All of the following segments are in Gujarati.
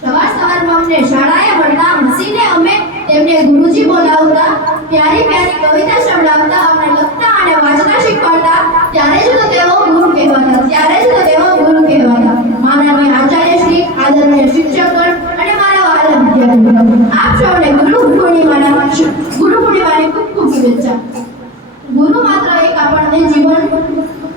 સવારમાં અમને શાળાએ મળતા હસીને અમે તેમને ગુરુજી બોલાવતા, પ્યારી પ્યારી કવિતા સંભળાવતા, અમને લખતા અને વાંચતા શીખવાડતા. ત્યારે જ તો તેઓ ગુરુ કહેવાતા. માનનીય આચાર્ય શ્રી, આદરણીય શિક્ષકગણ અને મારા વહાલા વિદ્યાર્થીઓ, આપ સૌને ગુરુ પૂર્ણિમાની ખૂબ ખૂબ શુભેચ્છા. ગુરુ માત્ર એક આપણને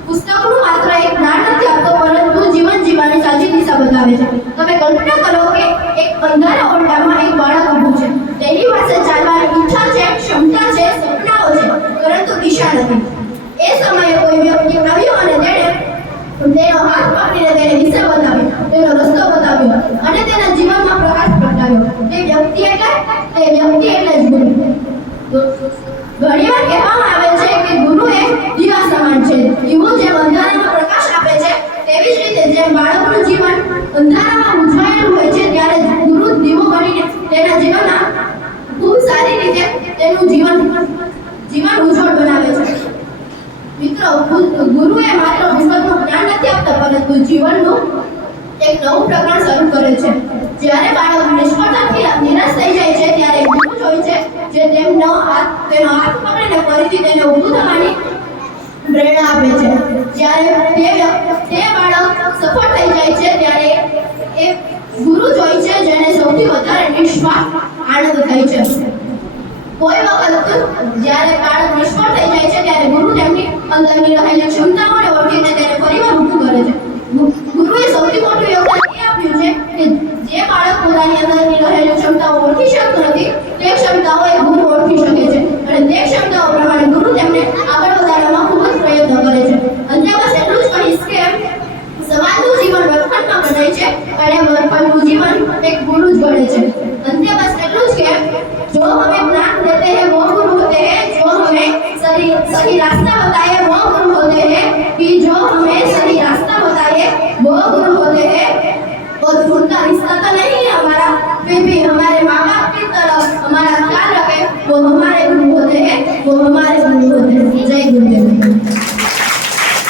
પુસ્તકનું માત્ર એક જ્ઞાન નથી આપતો, પરંતુ જીવન જીવવાની સાચી દિશા બતાવે છે. તમે કલ્પના કરો કે એક અંધારા ઓરડામાં એક બાળક ઊભું છે. તેની પાસે ચાલવાની ઈચ્છા છે, ક્ષમતા છે, સપનાઓ છે, પરંતુ દિશા નથી. એ સમયે કોઈ વ્યક્તિ આવ્યો અને તેનો હાથ પકડીને તેને દિશા બતાવી, તેનો રસ્તો બતાવ્યો અને તેના જીવનમાં પ્રકાશ પ્રગટાવ્યો. તે વ્યક્તિ એટલે જ ગુરુ. ઘણીવાર કહેવામાં આવે છે કે ગુરુ એ દીવા સમાન છે. દીવો જેમ અંધારામાં પ્રકાશ આપે છે, તેવી જ રીતે જેમ બાળકનું જીવન અંધારામાં મૂંઝાયેલું હોય છે, ત્યારે ગુરુ દીવો બનીને તેના જીવનમાં ખૂબ સારી રીતે તેનું જીવન ઉજ્જવળ બનાવે છે. મિત્રો, ગુરુ એ માત્ર પુસ્તકનું જ્ઞાન નથી આપતા, પરંતુ જીવનનું એક નવું પ્રકરણ શરૂ કરે છે. જ્યારે બાળક નિષ્ફળતાથી નિરાશ થઈ જાય છે, ત્યારે ગુરુ જ હોય છે જે તેનો હાથ પકડીને ફરીથી તેને ઊભું થવાની પ્રેરણા આપે છે. જ્યારે તે બાળક સફળ થઈ જાય છે, ત્યારે એ ગુરુ જ હોય છે જેને સૌથી વધારે નિસ્વાર્થ આનંદ થાય છે. કોઈ વખત જ્યારે બાળક નિષ્ફળ થઈ જાય છે, ત્યારે ગુરુ તેમની અંદરની રહેલી ક્ષમતાઓને ઓળખીને તેને ફરીવાર ઊભું કરે છે. ગુરુએ સૌથી મોટું યોગદાન એ આપ્યું છે કે જે બાળક પોતાની અંદરની રહેલી ક્ષમતાઓ ઓળખી શકતો નથી, તે ક્ષમતાઓ એ ગુરુ